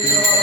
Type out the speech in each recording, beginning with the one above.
Om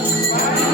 Obrigado.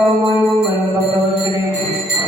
Salam alaikum warahmatullahi wabarakatuh.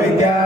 Vidya